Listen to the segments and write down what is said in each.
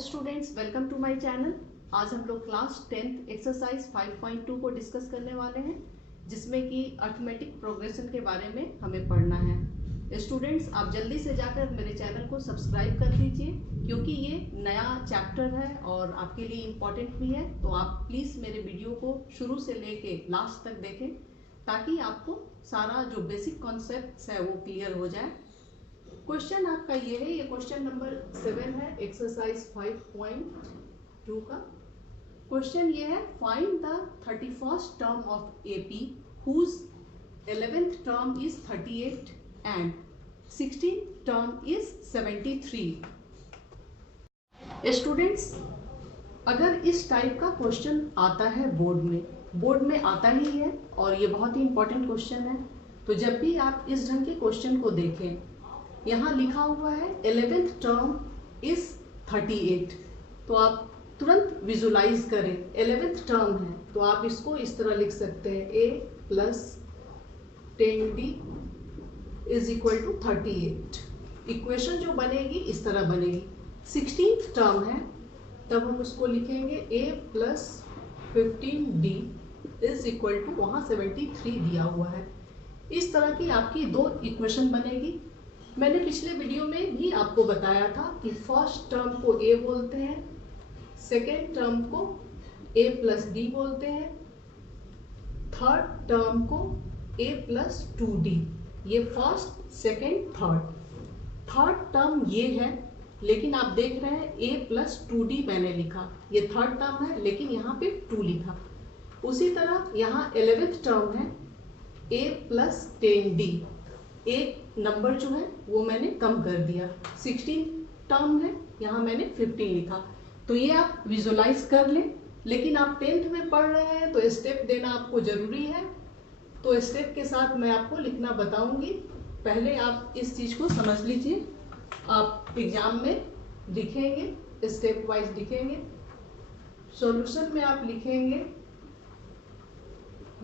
Students, welcome to my channel. आज हम लोग क्लास 10th एक्सरसाइज 5.2 को डिस्कस करने वाले हैं, जिसमें कि अर्थमेटिक प्रोग्रेशन के बारे में हमें पढ़ना है। स्टूडेंट्स, आप जल्दी से जाकर मेरे चैनल को सब्सक्राइब कर लीजिए, क्योंकि ये नया चैप्टर है और आपके लिए इम्पॉर्टेंट भी है। तो आप प्लीज़ मेरे वीडियो को शुरू से लेके लास्ट तक देखें, ताकि आपको सारा जो बेसिक कॉन्सेप्ट्स है वो क्लियर हो जाए। क्वेश्चन आपका ये है, ये क्वेश्चन नंबर 7 है एक्सरसाइज 5.2 का। क्वेश्चन ये है, find the 31st term of AP whose 11th term is 38 and 16th term is 73। Students, अगर इस टाइप का क्वेश्चन आता है बोर्ड में आता ही है और ये बहुत ही इंपॉर्टेंट क्वेश्चन है। तो जब भी आप इस ढंग के क्वेश्चन को देखें, यहाँ लिखा हुआ है 11th टर्म इज 38, तो आप तुरंत विजुलाइज करें 11th टर्म है, तो आप इसको इस तरह लिख सकते हैं a plus 10d is equal to 38। Equation जो बनेगी इस तरह बनेगी। 16th टर्म है, तब हम उसको लिखेंगे a plus 15d is equal to, वहाँ 73 दिया हुआ है। इस तरह की आपकी दो इक्वेशन बनेगी। मैंने पिछले वीडियो में भी आपको बताया था कि फर्स्ट टर्म को a बोलते हैं, सेकेंड टर्म को a प्लस डी बोलते हैं, थर्ड टर्म को a प्लस 2d। ये फर्स्ट, सेकेंड, थर्ड टर्म ये है, लेकिन आप देख रहे हैं a प्लस 2d मैंने लिखा, ये थर्ड टर्म है लेकिन यहाँ पे 2 लिखा। उसी तरह यहाँ 11th टर्म है a प्लस 10d, एक नंबर जो है वो मैंने कम कर दिया। 16 टर्म है, यहाँ मैंने 15 लिखा। तो ये आप विजुलाइज कर लें, लेकिन आप 10th में पढ़ रहे हैं तो स्टेप देना आपको जरूरी है। तो स्टेप के साथ मैं आपको लिखना बताऊंगी, पहले आप इस चीज को समझ लीजिए। आप एग्जाम में लिखेंगे, स्टेप वाइज लिखेंगे। सॉल्यूशन में आप लिखेंगे,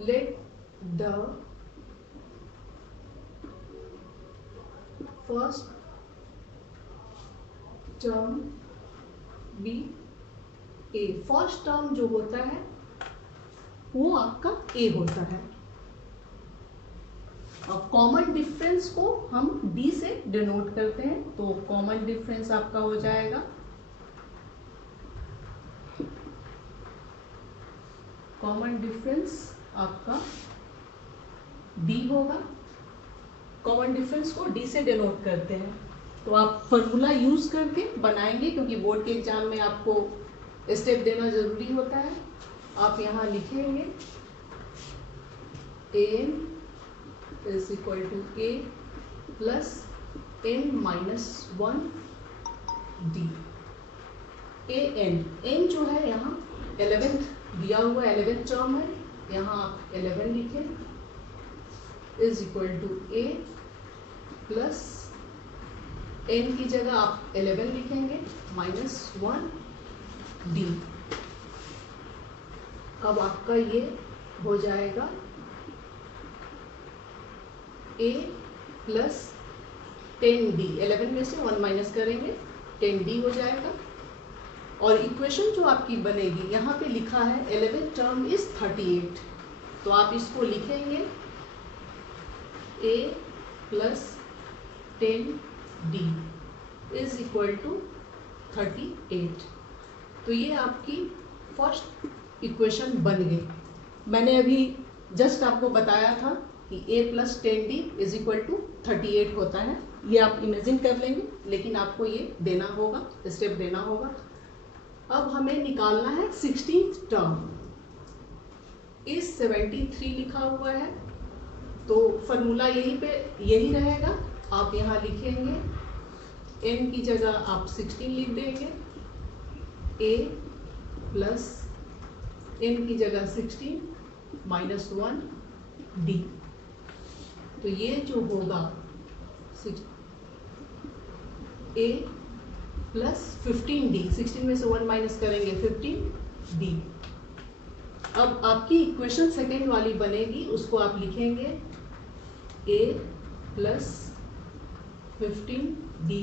let the first term be a. First term जो होता है वो आपका ए होता है। अब कॉमन डिफरेंस को हम बी से डिनोट करते हैं, तो कॉमन डिफरेंस आपका हो जाएगा कॉमन डिफरेंस आपका डी होगा। कॉमन डिफरेंस को डी से डिनोट करते हैं, तो आप फॉर्मूला यूज करके बनाएंगे, क्योंकि बोर्ड के एग्जाम में आपको स्टेप देना जरूरी होता है। आप यहाँ लिखेंगे n is equal to a plus n minus 1 d. N जो है यहाँ 11th दिया हुआ, 11th टर्म है, यहाँ आप 11 लिखें is equal to a plus n की जगह आप 11 लिखेंगे माइनस 1 डी। अब आपका ये हो जाएगा a प्लस 10d, 11 में से 1 माइनस करेंगे 10d हो जाएगा। और इक्वेशन जो आपकी बनेगी, यहाँ पे लिखा है 11th टर्म इज 38, तो आप इसको लिखेंगे a plus 10d is equal to 38। तो ये आपकी फर्स्ट इक्वेशन बन गई। मैंने अभी जस्ट आपको बताया था कि a plus 10d is equal to 38 होता है। ये आप इमेजिन कर लेंगे, लेकिन आपको ये देना होगा, स्टेप देना होगा। अब हमें निकालना है 16th टर्म इज 73 लिखा हुआ है, तो फॉर्मूला यही रहेगा। आप यहाँ लिखेंगे n की जगह आप 16 लिख देंगे, a प्लस n की जगह 16 माइनस 1 d। तो ये जो होगा a प्लस 15d, 16 में से 1 माइनस करेंगे 15d। अब आपकी इक्वेशन सेकेंड वाली बनेगी, उसको आप लिखेंगे a plus 15d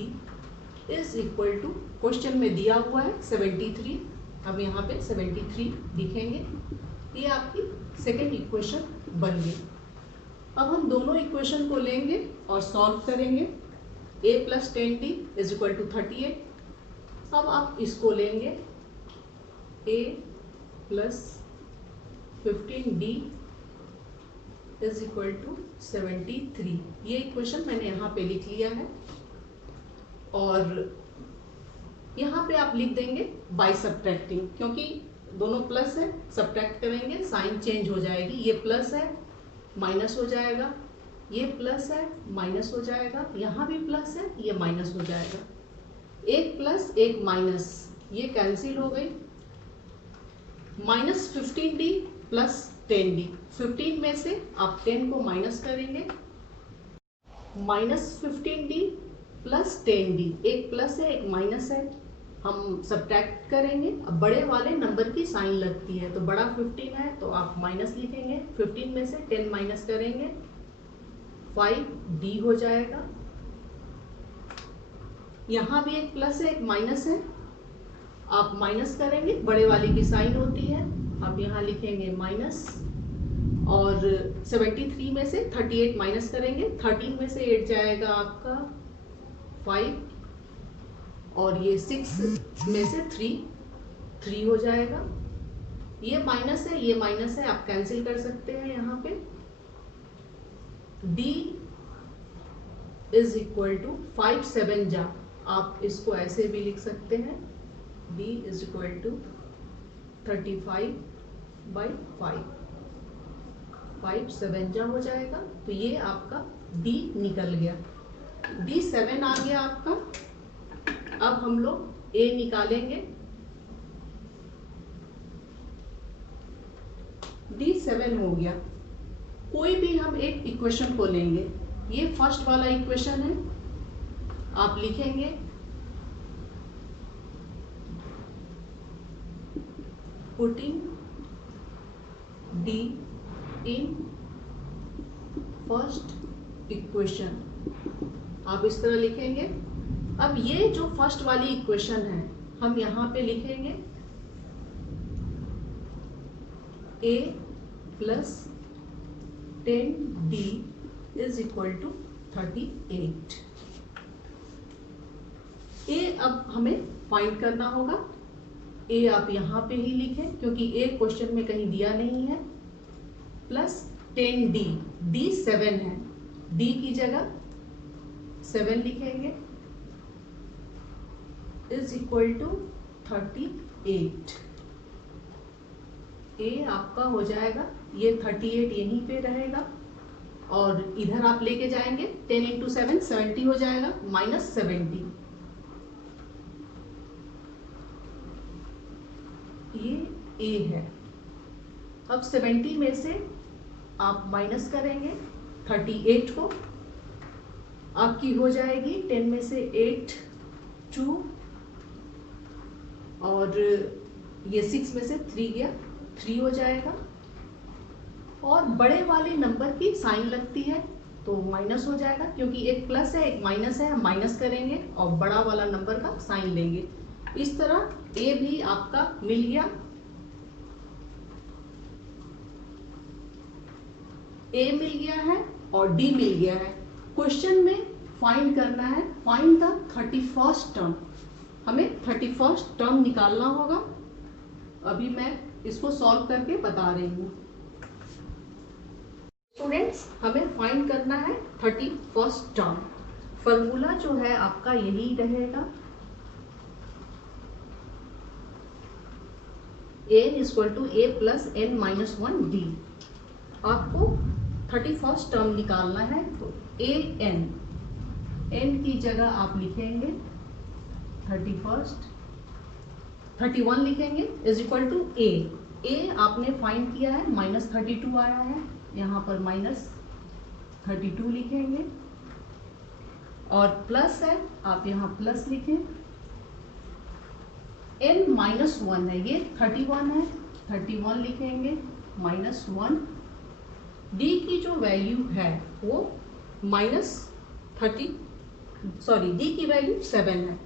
is equal to, question में दिया हुआ है 73, अब यहाँ पे 73 लिखेंगे। ये आपकी सेकेंड इक्वेशन बन गई। अब हम दोनों इक्वेशन को लेंगे और सॉल्व करेंगे। a plus 10d is equal to 38। अब आप इसको लेंगे a plus 15d is equal to 73। ये इक्वेशन मैंने यहाँ पे लिख लिया है और यहाँ पे आप लिख देंगे बाय सब्ट्रैक्टिंग, क्योंकि दोनों प्लस है, सब्ट्रैक्ट करेंगे साइन चेंज हो जाएगी। ये प्लस है माइनस हो जाएगा, ये प्लस है माइनस हो जाएगा, यहाँ भी प्लस है ये माइनस हो जाएगा। एक प्लस एक माइनस, ये कैंसिल हो गई। माइनस 15d प्लस 10d, 15 में से आप 10 को माइनस करेंगे। माइनस 15d प्लस 10d, एक प्लस है एक माइनस है, हम सब्ट्रैक्ट करेंगे। अब बड़े वाले नंबर की साइन लगती है, तो बड़ा 15 है तो आप माइनस लिखेंगे। 15 में से 10 माइनस करेंगे, 5d हो जाएगा। यहाँ भी एक प्लस है एक माइनस है, आप माइनस करेंगे, बड़े वाले की साइन होती है, आप यहाँ लिखेंगे माइनस। और 73 में से 38 माइनस करेंगे, 13 में से 8 जाएगा आपका 5, और ये 6 में से 3 हो जाएगा। ये माइनस है ये माइनस है, आप कैंसिल कर सकते हैं यहाँ पे। d इज इक्वल टू 5 7 जा, आप इसको ऐसे भी लिख सकते हैं, d इज इक्वल टू 35/5, 5 7 जा हो जाएगा। तो ये आपका d निकल गया, d 7 आ गया आपका। अब हम लोग a निकालेंगे, d 7 हो गया। कोई भी हम एक इक्वेशन को लेंगे, ये फर्स्ट वाला इक्वेशन है, आप लिखेंगे putting d in first equation, आप इस तरह लिखेंगे। अब ये जो फर्स्ट वाली इक्वेशन है हम यहाँ पे लिखेंगे a plus 10d is equal to 38। a अब हमें फाइंड करना होगा, a आप यहाँ पे ही लिखें क्योंकि a क्वेश्चन में कहीं दिया नहीं है। प्लस 10d, d 7 है, d की जगह 7 लिखेंगे इज इक्वल टू 38। a आपका हो जाएगा, ये 38 यहीं पे रहेगा और इधर आप लेके जाएंगे 10 इंटू 7 70 हो जाएगा, माइनस 70। ये a है। अब 70 में से आप माइनस करेंगे 38 को, आपकी हो जाएगी 10 में से 8 2, और ये 6 में से 3 गया 3 हो जाएगा। और बड़े वाले नंबर की साइन लगती है तो माइनस हो जाएगा, क्योंकि एक प्लस है एक माइनस है, हम माइनस करेंगे और बड़ा वाला नंबर का साइन लेंगे। इस तरह a भी आपका मिल गया, a मिल गया है और d मिल गया है। क्वेश्चन में फाइंड करना है, फाइंड द 31st टर्म, हमें 31st टर्म निकालना होगा। अभी मैं इसको सॉल्व करके बता रही हूँ। स्टूडेंट्स, हमें फाइंड करना है 31st टर्म। फॉर्मूला जो है आपका यही रहेगा, n इक्वल to a plus n minus 1d। आपको 31st टर्म निकालना है तो n की जगह आप लिखेंगे 31 लिखेंगे इज इक्वल टू a आपने फाइंड किया है माइनस 32 आया है, यहाँ पर माइनस 32 लिखेंगे और प्लस है आप यहाँ प्लस लिखें। n माइनस 1 है, ये 31 है, 31 लिखेंगे माइनस 1। d की जो वैल्यू है वो d की वैल्यू 7 है,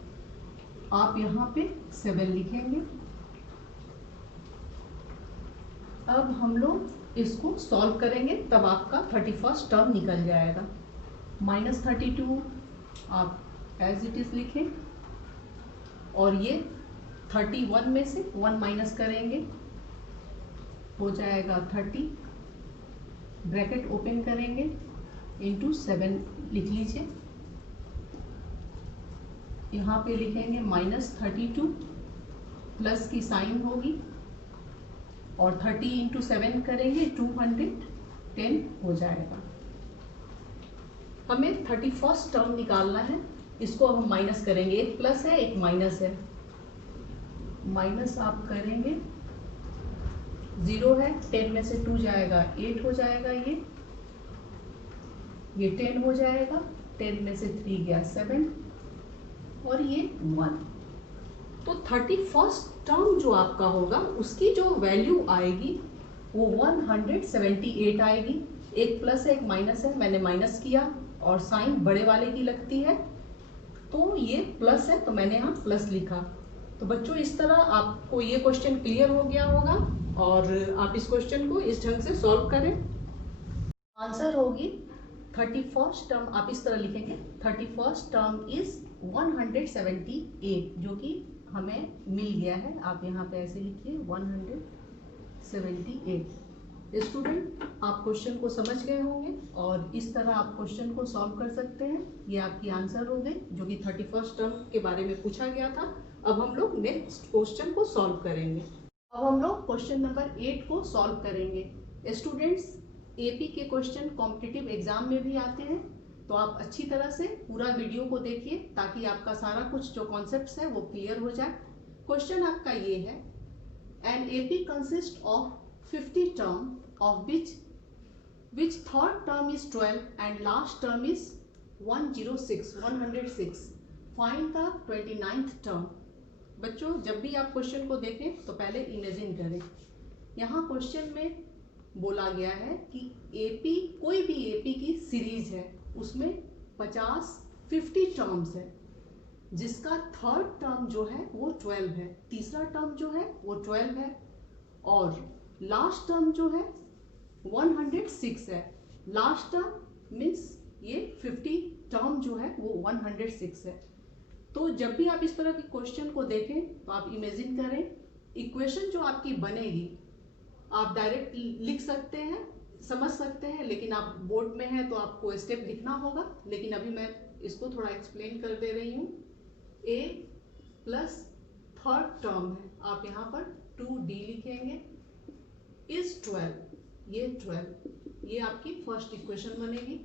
आप यहाँ पे 7 लिखेंगे। अब हम लोग इसको सॉल्व करेंगे, तब आपका 31st टर्म निकल जाएगा। -32 आप एज इट इज लिखें, और ये 31 में से 1 माइनस करेंगे, हो जाएगा 30, ब्रैकेट ओपन करेंगे, इंटू 7 लिख लीजिए। यहाँ पे लिखेंगे -32, प्लस की साइन होगी, और 30 इंटू 7 करेंगे 210 हो जाएगा। हमें 31st टर्म निकालना है, इसको हम माइनस करेंगे, एक प्लस है एक माइनस है। माइनस आप करेंगे, 0 है, 10 में से 2 जाएगा 8 हो जाएगा, ये 10 हो जाएगा, 10 में से 3 गया 7, और ये 1। तो 31st टर्म जो आपका होगा उसकी जो वैल्यू आएगी वो 178 आएगी। एक प्लस है एक माइनस है, मैंने माइनस किया और साइन बड़े वाले की लगती है, तो ये प्लस है तो मैंने यहाँ प्लस लिखा। तो बच्चों इस तरह आपको ये क्वेश्चन क्लियर हो गया होगा, और आप इस क्वेश्चन को इस ढंग से सॉल्व करें। आंसर होगी 31st टर्म, आप इस तरह लिखेंगे 31st टर्म इज 178, जो कि हमें मिल गया है। आप यहाँ पे ऐसे लिखिए 178। स्टूडेंट, आप क्वेश्चन को समझ गए होंगे, और इस तरह आप क्वेश्चन को सॉल्व कर सकते हैं। ये आपकी आंसर हो गई, जो कि 31st टर्म के बारे में पूछा गया था। अब हम लोग नेक्स्ट क्वेश्चन को सॉल्व करेंगे। अब हम लोग क्वेश्चन नंबर 8 को सॉल्व करेंगे। स्टूडेंट्स, एपी के क्वेश्चन कॉम्पिटिटिव एग्जाम में भी आते हैं, तो आप अच्छी तरह से पूरा वीडियो को देखिए, ताकि आपका सारा कुछ जो कॉन्सेप्ट्स है वो क्लियर हो जाए। क्वेश्चन आपका ये है, an AP consist of 50 term of which third term is 12 and last term is 106 find the 29th term। बच्चों जब भी आप क्वेश्चन को देखें तो पहले इमेजिन करें। यहाँ क्वेश्चन में बोला गया है कि एपी, कोई भी एपी की सीरीज है, उसमें 50 टर्म्स है, जिसका थर्ड टर्म जो है वो 12 है, तीसरा टर्म जो है वो 12 है, और लास्ट टर्म जो है 106 है। लास्ट टर्म मीन्स ये 50 टर्म जो है वो 106 है। तो जब भी आप इस तरह के क्वेश्चन को देखें तो आप इमेजिन करें, इक्वेशन जो आपकी बनेगी आप डायरेक्ट लिख सकते हैं, समझ सकते हैं, लेकिन आप बोर्ड में हैं तो आपको स्टेप लिखना होगा। लेकिन अभी मैं इसको थोड़ा एक्सप्लेन कर दे रही हूँ। a प्लस थर्ड टर्म है, आप यहाँ पर 2d लिखेंगे, इज 12, ये 12, ये आपकी फर्स्ट इक्वेशन बनेगी।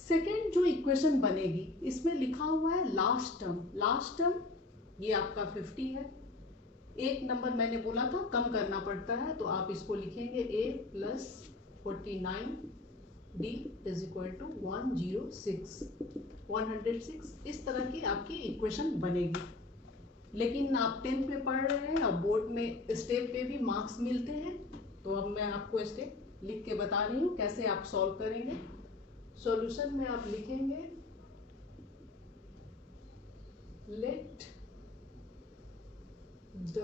सेकेंड जो इक्वेशन बनेगी, इसमें लिखा हुआ है लास्ट टर्म। लास्ट टर्म ये आपका 50 है, एक नंबर मैंने बोला था कम करना पड़ता है, तो आप इसको लिखेंगे a plus 49d is equal to 106। इस तरह की आपकी इक्वेशन बनेगी। लेकिन आप 10th में पढ़ रहे हैं और बोर्ड में स्टेप पे भी मार्क्स मिलते हैं, तो अब मैं आपको स्टेप लिख के बता रही हूँ कैसे आप सॉल्व करेंगे। सॉल्यूशन में आप लिखेंगे, let the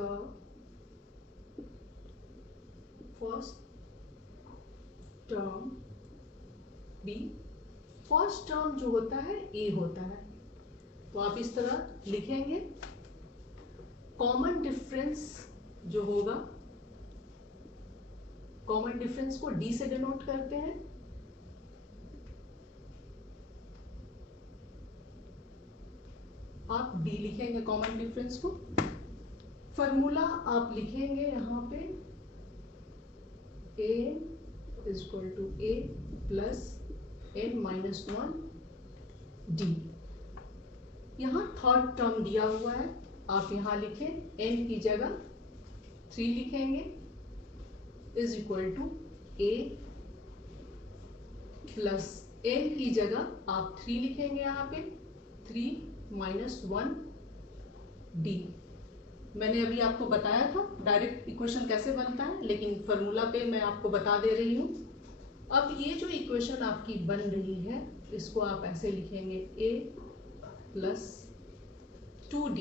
first term be, first term जो होता है ए होता है, तो आप इस तरह लिखेंगे। कॉमन डिफरेंस जो होगा, कॉमन डिफरेंस को डी से डिनोट करते हैं। आप डी लिखेंगे कॉमन डिफरेंस को। फॉर्मूला आप लिखेंगे यहाँ पे a is equal to a plus n-1 d। यहाँ थर्ड टर्म दिया हुआ है, आप यहाँ लिखें n की जगह 3 लिखेंगे, is equal to a plus n की जगह आप 3 लिखेंगे, यहाँ पे 3-1 d। मैंने अभी आपको बताया था डायरेक्ट इक्वेशन कैसे बनता है, लेकिन फॉर्मूला पे मैं आपको बता दे रही हूँ। अब ये जो इक्वेशन आपकी बन रही है, इसको आप ऐसे लिखेंगे a प्लस 2d,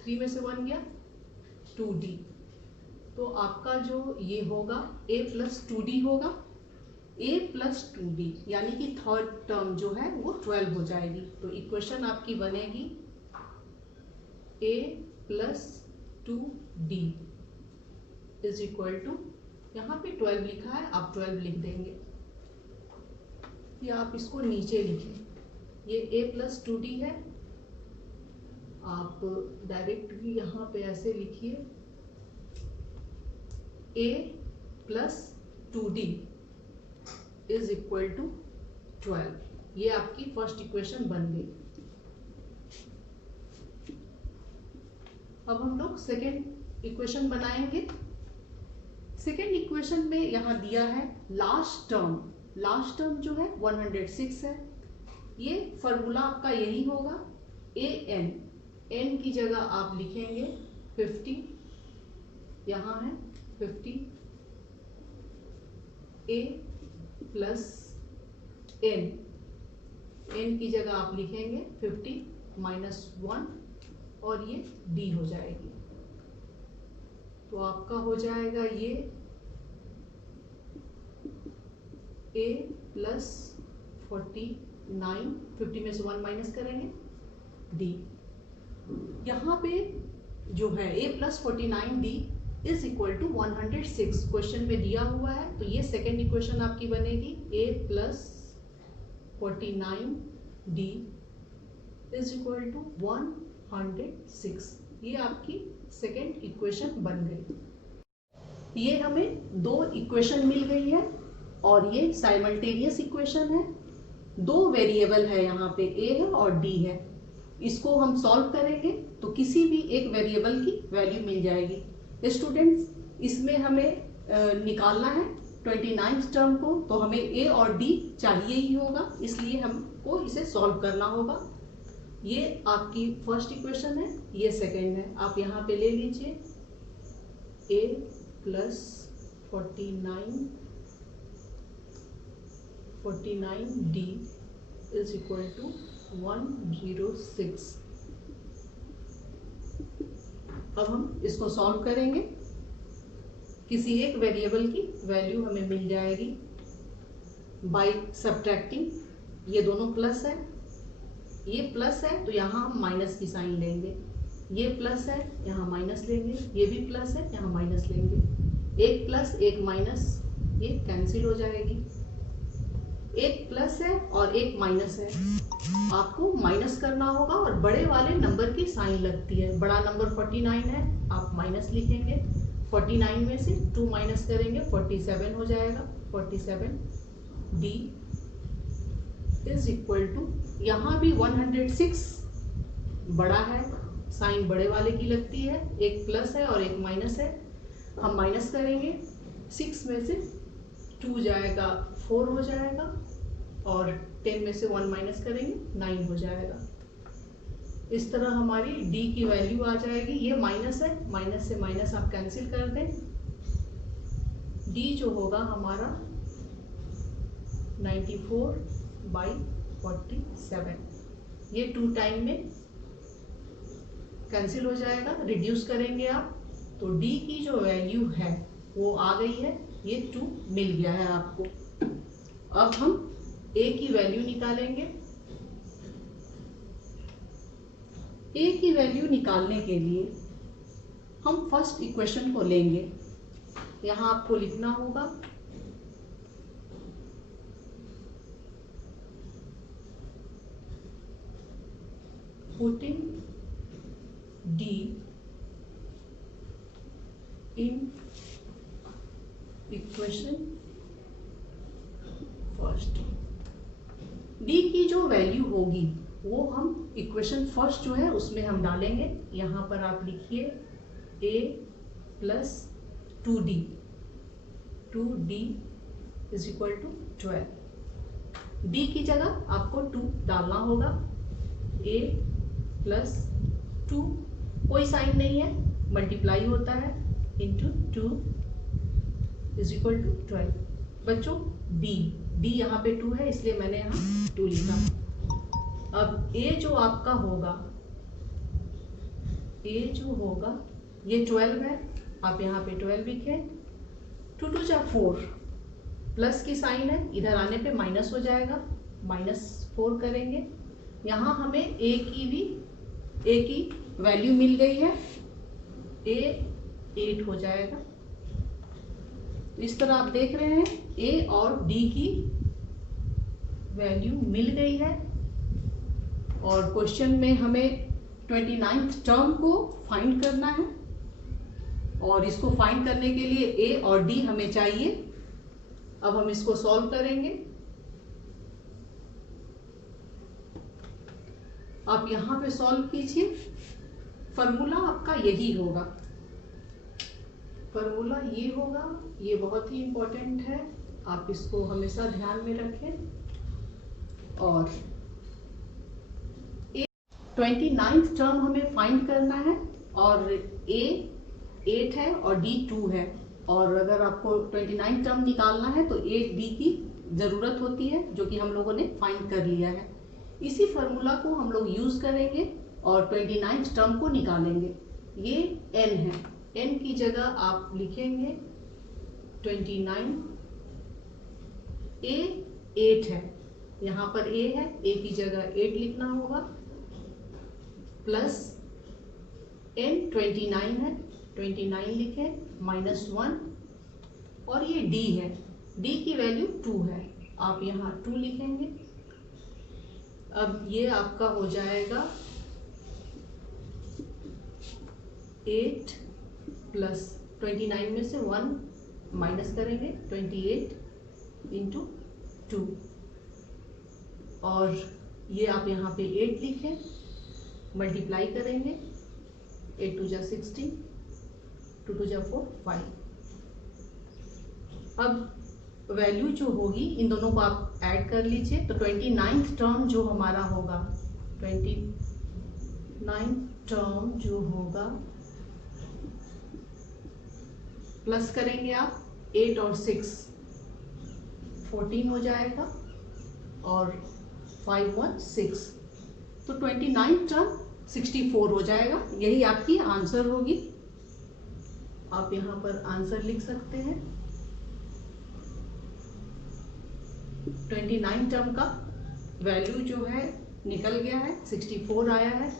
3 में से 1 गया 2d, तो आपका जो ये होगा a प्लस 2d होगा, a प्लस 2d यानी कि थर्ड टर्म जो है वो 12 हो जाएगी। तो इक्वेशन आपकी बनेगी a plus 2d is equal to, यहाँ पे 12 लिखा है, आप 12 लिख देंगे या आप इसको नीचे लिखें। ये a प्लस 2d है, आप डायरेक्ट भी यहाँ पे ऐसे लिखिए a plus 2d is equal to 12। ये आपकी फर्स्ट इक्वेशन बन गई। अब हम लोग सेकेंड इक्वेशन बनाएंगे। सेकेंड इक्वेशन में यहाँ दिया है लास्ट टर्म जो है 106 है। ये फॉर्मूला आपका यही होगा n की जगह आप लिखेंगे 50, यहाँ है 50 a प्लस n की जगह आप लिखेंगे 50 माइनस 1 और ये d हो जाएगी। तो आपका हो जाएगा ये a प्लस 49, 50 में से 1 माइनस करेंगे d। यहाँ पे जो है a plus 49d is equal to 106 question में दिया हुआ है। तो ये सेकेंड इक्वेशन आपकी बनेगी a plus 49d is equal to 106। ये आपकी सेकेंड इक्वेशन बन गई। ये हमें दो इक्वेशन मिल गई है और ये साइमल्टेनियस इक्वेशन है। दो वेरिएबल है, यहाँ पे a है और d है। इसको हम सॉल्व करेंगे तो किसी भी एक वेरिएबल की वैल्यू मिल जाएगी। स्टूडेंट्स, इसमें हमें निकालना है 29th टर्म को, तो हमें a और d चाहिए ही होगा, इसलिए हमको इसे सॉल्व करना होगा। ये आपकी फर्स्ट इक्वेशन है, ये सेकेंड है। आप यहाँ पे ले लीजिए a plus 49d is equal to 106। अब हम इसको सॉल्व करेंगे। किसी एक वेरिएबल की वैल्यू हमें मिल जाएगी बाय सब्ट्रैक्टिंग। ये दोनों प्लस है, ये प्लस है तो यहाँ हम माइनस की साइन लेंगे। ये प्लस है, यहाँ माइनस लेंगे। ये भी प्लस है, यहाँ माइनस लेंगे। एक प्लस एक माइनस, ये कैंसिल हो जाएगी। एक प्लस है और एक माइनस है, आपको माइनस करना होगा और बड़े वाले नंबर की साइन लगती है। बड़ा नंबर 49 है, आप माइनस लिखेंगे। 49 में से 2 माइनस करेंगे 47 हो जाएगा। 47d इज इक्वल टू, यहाँ भी 106 बड़ा है, साइन बड़े वाले की लगती है। एक प्लस है और एक माइनस है, हम माइनस करेंगे। 6 में से 2 जाएगा 4 हो जाएगा और 10 में से 1 माइनस करेंगे 9 हो जाएगा। इस तरह हमारी d की वैल्यू आ जाएगी। ये माइनस है, माइनस से माइनस आप कैंसिल कर दें। d जो होगा हमारा 94/47। ये 2 टाइम में कैंसिल हो जाएगा, रिड्यूस करेंगे आप तो d की जो वैल्यू है वो आ गई है। ये 2 मिल गया है आपको। अब हम a की वैल्यू निकालेंगे। a की वैल्यू निकालने के लिए हम फर्स्ट इक्वेशन को लेंगे। यहाँ आपको लिखना होगा putting d in equation first. d की जो वैल्यू होगी वो हम इक्वेशन फर्स्ट जो है उसमें हम डालेंगे। यहाँ पर आप लिखिए a plus 2d is equal to 12। d की जगह आपको 2 डालना होगा। a प्लस 2, कोई साइन नहीं है, मल्टीप्लाई होता है, इंटू 2 इज इक्वल टू 12। बच्चों d यहाँ पे 2 है इसलिए मैंने यहाँ 2 लिखा। अब a जो आपका होगा a जो होगा ये 12 है, आप यहाँ पे 12 लिखें। 2 2 जा 4, प्लस की साइन है, इधर आने पे माइनस हो जाएगा, -4 करेंगे। यहाँ हमें a की वैल्यू मिल गई है, a 8 हो जाएगा। तो इस तरह आप देख रहे हैं a और d की वैल्यू मिल गई है और क्वेश्चन में हमें 29th टर्म को फाइंड करना है और इसको फाइंड करने के लिए a और d हमें चाहिए। अब हम इसको सॉल्व करेंगे। आप यहाँ पे सॉल्व कीजिए। फॉर्मूला आपका यही होगा, फॉर्मूला ये होगा, ये बहुत ही इम्पोर्टेंट है, आप इसको हमेशा ध्यान में रखें। और 29th टर्म हमें फाइंड करना है और a 8 है और d 2 है, और अगर आपको 29th टर्म निकालना है तो 8d की ज़रूरत होती है, जो कि हम लोगों ने फाइंड कर लिया है। इसी फार्मूला को हम लोग यूज़ करेंगे और 29th टर्म को निकालेंगे। ये n है, n की जगह आप लिखेंगे 29, a 8 है, यहाँ पर a है, a की जगह 8 लिखना होगा, प्लस n 29 है, 29 लिखें, -1, और ये d है, d की वैल्यू 2 है, आप यहाँ 2 लिखेंगे। अब ये आपका हो जाएगा 8 प्लस 29 में से 1 माइनस करेंगे, 28 इंटू 2, और ये आप यहाँ पे 8 लिखें, मल्टीप्लाई करेंगे, 8 2 जा 16, 2 2 जा 4 5। अब वैल्यू जो होगी इन दोनों को आप ऐड कर लीजिए, तो 29th टर्म जो हमारा होगा, 29th टर्म जो होगा, प्लस करेंगे आप 8 और 6 14 हो जाएगा, और 5 1 6, तो 29th टर्म 64 हो जाएगा। यही आपकी आंसर होगी। आप यहाँ पर आंसर लिख सकते हैं। 29 टर्म का वैल्यू जो है निकल गया है, 64 आया है।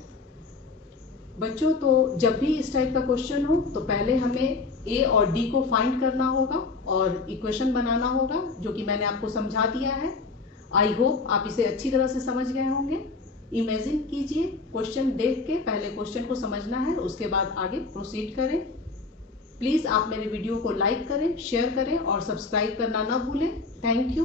बच्चों, तो जब भी इस टाइप का क्वेश्चन हो तो पहले हमें a और d को फाइंड करना होगा और इक्वेशन बनाना होगा, जो कि मैंने आपको समझा दिया है। आई होप आप इसे अच्छी तरह से समझ गए होंगे। इमेजिन कीजिए, क्वेश्चन देख के पहले क्वेश्चन को समझना है, उसके बाद आगे प्रोसीड करें। प्लीज़ आप मेरे वीडियो को लाइक करें, शेयर करें और सब्सक्राइब करना ना भूलें। Thank you.